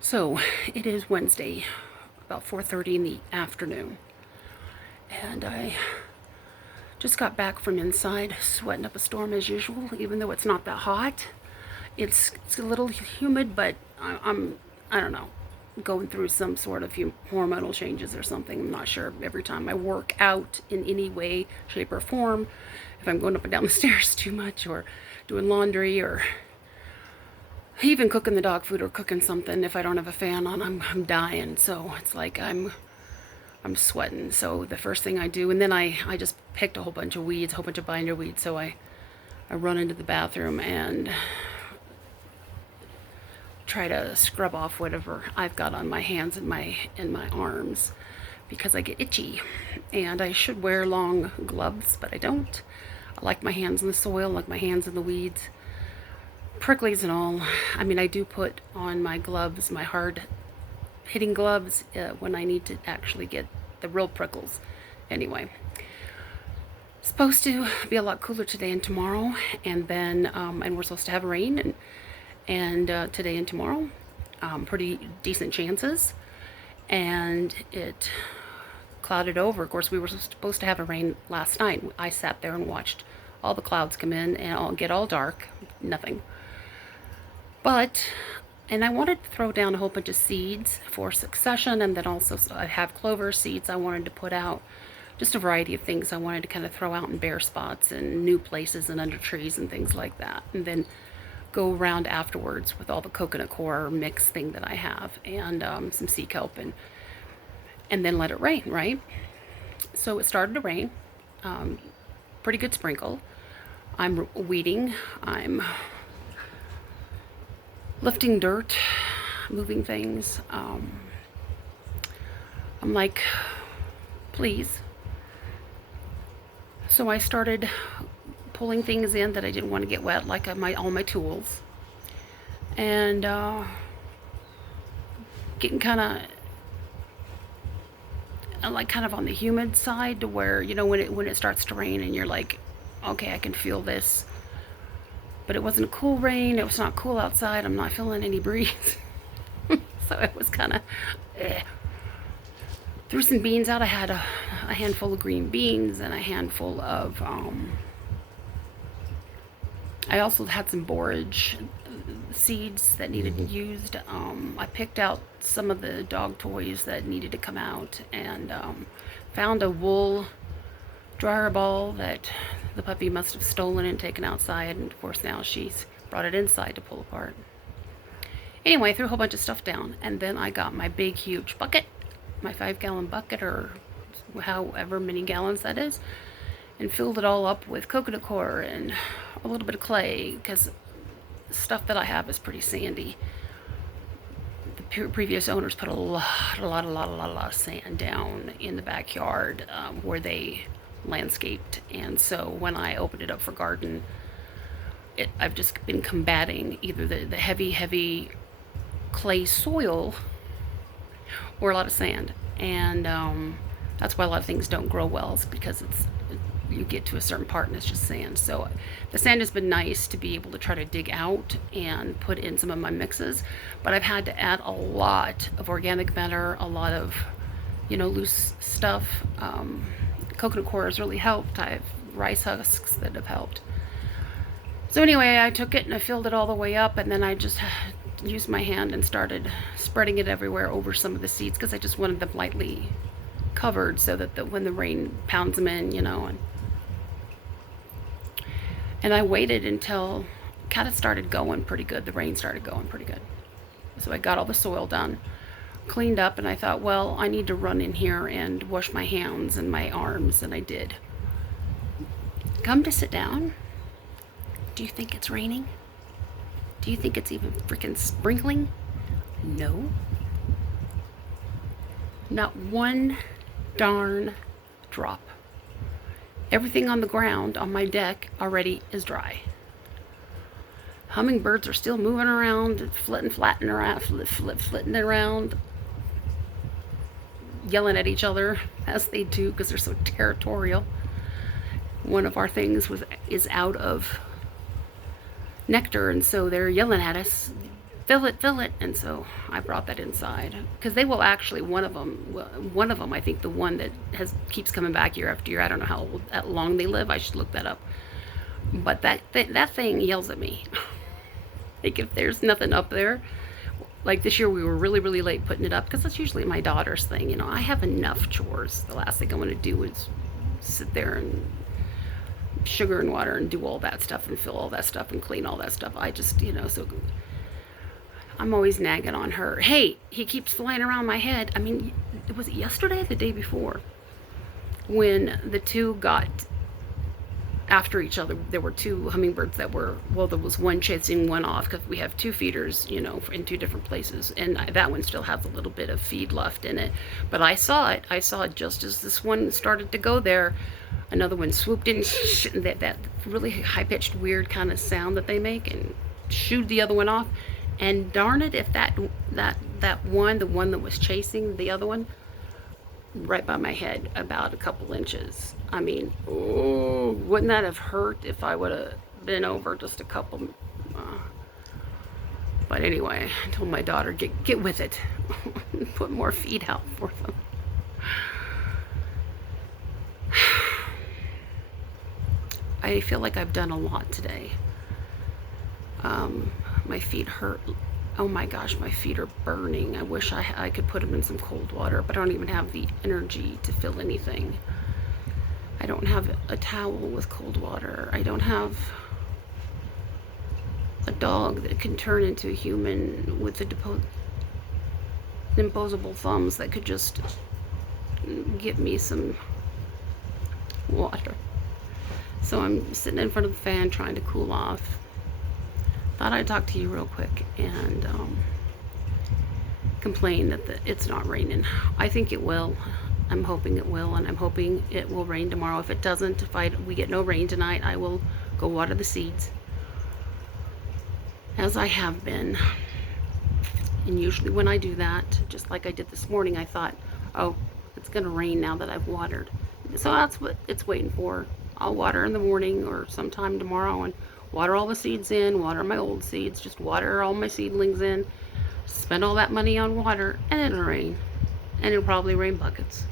So it is Wednesday, about 4:30 in the afternoon, and I just got back from inside, sweating up a storm as usual. Even though it's not that hot, it's a little humid, but I don't know, going through some sort of hormonal changes or something. I'm not sure. Every time I work out in any way, shape, or form, if I'm going up and down the stairs too much, or doing laundry, or even cooking the dog food or cooking something, if I don't have a fan on, I'm dying. So it's like I'm sweating. So the first thing I do, and then I just picked a whole bunch of weeds, a whole bunch of binder weeds. So I run into the bathroom and try to scrub off whatever I've got on my hands and my arms, because I get itchy. And I should wear long gloves, but I don't. I like my hands in the soil, I like my hands in the weeds, pricklies and all. I mean, I do put on my gloves, my hard hitting gloves, when I need to actually get the real prickles. Anyway, supposed to be a lot cooler today and tomorrow, and then and we're supposed to have rain and today and tomorrow, pretty decent chances, and it clouded over. Of course, we were supposed to have a rain last night. I sat there and watched all the clouds come in and get all dark, nothing. But, and I wanted to throw down a whole bunch of seeds for succession, and then also I have clover seeds I wanted to put out. Just a variety of things I wanted to kind of throw out in bare spots and new places and under trees and things like that. And then go around afterwards with all the coconut coir mix thing that I have, and some sea kelp, and then let it rain, right? So it started to rain, pretty good sprinkle. I'm weeding, I'm lifting dirt, moving things. I'm like, please. So I started pulling things in that I didn't want to get wet, like all my tools, and getting kind of on the humid side, to where, you know, when it starts to rain and you're like, okay, I can feel this. But it wasn't a cool rain. It was not cool outside. I'm not feeling any breeze. So it was kind of threw some beans out. I had a handful of green beans and a handful of I also had some borage seeds that needed to be used. I picked out some of the dog toys that needed to come out, and found a wool dryer ball that the puppy must have stolen and taken outside, and of course now she's brought it inside to pull apart. Anyway, I threw a whole bunch of stuff down, and then I got my big huge bucket, my 5-gallon bucket, or however many gallons that is, and filled it all up with coconut coir and a little bit of clay, because stuff that I have is pretty sandy. The previous owners put a lot of sand down in the backyard, where they landscaped, and so when I opened it up for garden, I've just been combating either the heavy clay soil or a lot of sand, and that's why a lot of things don't grow well, is because you get to a certain part and it's just sand. So the sand has been nice to be able to try to dig out and put in some of my mixes, but I've had to add a lot of organic matter, a lot of, you know, loose stuff. Coconut coir has really helped. I have rice husks that have helped. So anyway, I took it and I filled it all the way up, and then I just used my hand and started spreading it everywhere over some of the seeds, because I just wanted them lightly covered, so that when the rain pounds them in, you know. And I waited until kind of started going pretty good. The rain started going pretty good. So I got all the soil done, cleaned up, and I thought, well, I need to run in here and wash my hands and my arms, and I did. Come to sit down. Do you think it's raining? Do you think it's even freaking sprinkling? No. Not one darn drop. Everything on the ground on my deck already is dry. Hummingbirds are still moving around, flitting around, yelling at each other, as they do, because they're so territorial. One of our things is out of nectar, and so they're yelling at us. fill it. And so I brought that inside because they will actually, one of them, I think the one that keeps coming back year after year. I don't know how long they live. I should look that up. But that thing yells at me. Like if there's nothing up there, like this year we were really, really late putting it up because that's usually my daughter's thing. You know, I have enough chores. The last thing I want to do is sit there and sugar and water and do all that stuff and fill all that stuff and clean all that stuff. I just, you know, so I'm always nagging on her. Hey, he keeps flying around my head. I mean, was it yesterday or the day before when the two got after each other? There were two hummingbirds that were, well, there was one chasing one off because we have two feeders, you know, in two different places, and that one still has a little bit of feed left in it. But I saw it just as this one started to go there. Another one swooped in, that really high-pitched weird kind of sound that they make, and shooed the other one off. And darn it, if that one, the one that was chasing the other one, right by my head, about a couple inches. I mean, oh, wouldn't that have hurt if I would have been over just a couple? But anyway, I told my daughter, get with it. Put more feed out for them. I feel like I've done a lot today. My feet hurt. Oh my gosh, my feet are burning. I wish I could put them in some cold water, but I don't even have the energy to fill anything. I don't have a towel with cold water. I don't have a dog that can turn into a human with the imposable thumbs that could just give me some water. So I'm sitting in front of the fan trying to cool off. Thought I'd talk to you real quick and complain that it's not raining. I think it will. I'm hoping it will, and I'm hoping it will rain tomorrow. If it doesn't, we get no rain tonight, I will go water the seeds, as I have been. And usually when I do that, just like I did this morning, I thought, oh, it's gonna rain now that I've watered. So that's what it's waiting for. I'll water in the morning or sometime tomorrow and water all the seeds in, water my old seeds, just water all my seedlings in, spend all that money on water, and it'll rain. And it'll probably rain buckets.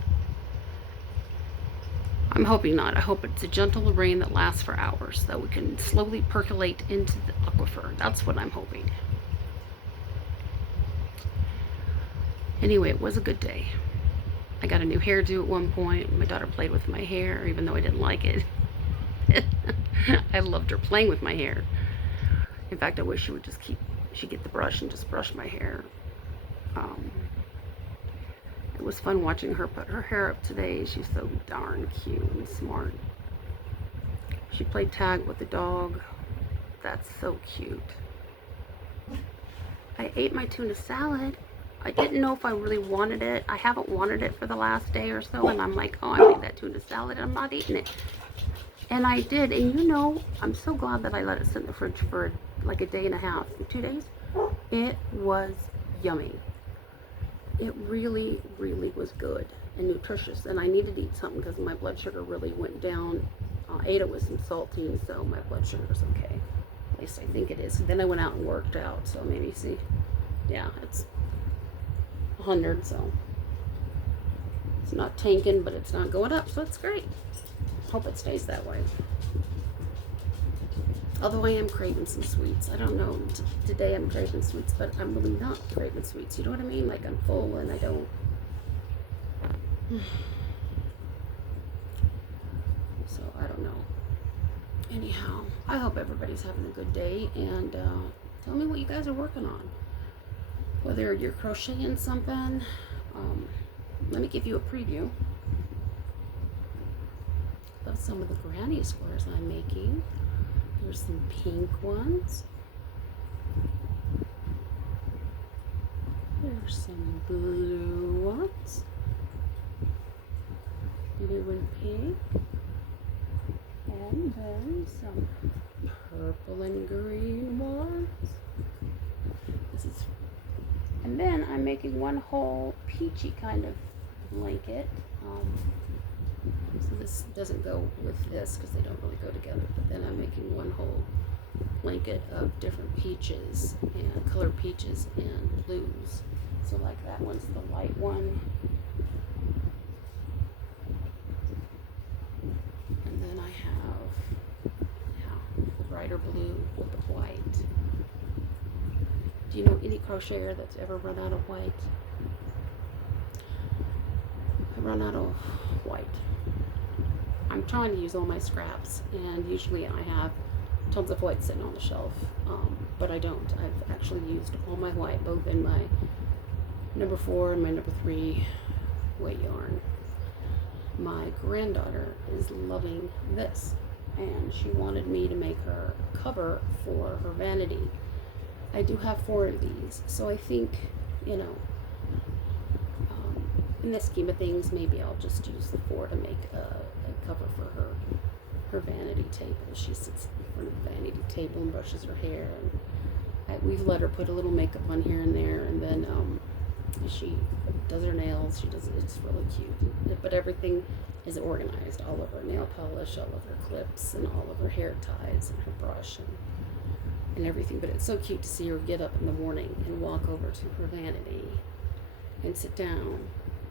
I'm hoping not. I hope it's a gentle rain that lasts for hours, that we can slowly percolate into the aquifer. That's what I'm hoping. Anyway, it was a good day. I got a new hairdo at one point. My daughter played with my hair, even though I didn't like it. I loved her playing with my hair. In fact, I wish she would she'd get the brush and just brush my hair. It was fun watching her put her hair up today. She's so darn cute and smart. She played tag with the dog. That's so cute. I ate my tuna salad. I didn't know if I really wanted it. I haven't wanted it for the last day or so, and I'm like, oh, I made that tuna salad and I'm not eating it. And I did, and you know, I'm so glad that I let it sit in the fridge for like a day and a half, 2 days. It was yummy. It really, really was good and nutritious, and I needed to eat something because my blood sugar really went down. I ate it with some saltine, so my blood sugar is okay. At least I think it is. Then I went out and worked out, so maybe see. Yeah, it's 100, so it's not tanking, but it's not going up, so it's great. Hope it stays that way. Although I am craving some sweets. I don't know, today I'm craving sweets, but I'm really not craving sweets. You know what I mean? Like I'm full and I don't. So I don't know. Anyhow, I hope everybody's having a good day, and tell me what you guys are working on. Whether you're crocheting something, let me give you a preview of some of the granny squares I'm making. There's some pink ones. There's some blue ones. Blue and pink. And then some purple and green ones. And then I'm making one whole peachy kind of blanket. So this doesn't go with this because they don't really go together. But then I'm making one whole blanket of different peaches and colored peaches and blues. So like that one's the light one. And then I have, yeah, the brighter blue with the white. Do you know any crocheter that's ever run out of white? I run out of white. I'm trying to use all my scraps, and usually I have tons of white sitting on the shelf, but I don't. I've actually used all my white, both in my number 4 and my number 3 weight yarn. My granddaughter is loving this, and she wanted me to make her a cover for her vanity. I do have 4 of these, so I think, you know, in the scheme of things, maybe I'll just use the 4 to make a cover for her vanity table. She sits in front of the vanity table and brushes her hair, and we've let her put a little makeup on here and there, and then she does her nails. It's really cute, but everything is organized. All of her nail polish, all of her clips, and all of her hair ties, and her brush, and everything. But it's so cute to see her get up in the morning and walk over to her vanity and sit down,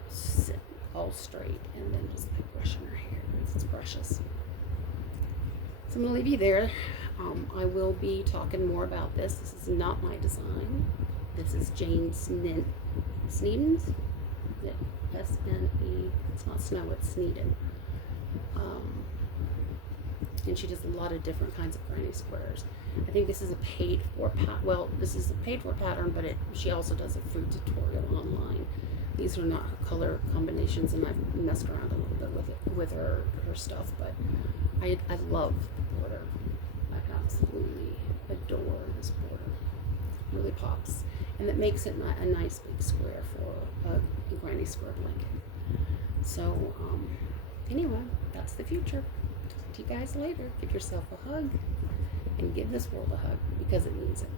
sit all straight, and then just like brushing her hair. It's precious. So I'm going to leave you there. I will be talking more about this. This is not my design. This is Jane Sneeden's. S-N-E. It's not Snow, it's Sneeden. And she does a lot of different kinds of granny squares. I think this is a paid for this is a paid for pattern, but she also does a food tutorial online. These are not her color combinations, and I've messed around a little bit with her stuff, but I love the border. I absolutely adore this border. It really pops, and it makes it a nice big square for a granny square blanket. So anyway, that's the future. Talk to you guys later. Give yourself a hug and give this world a hug, because it needs it.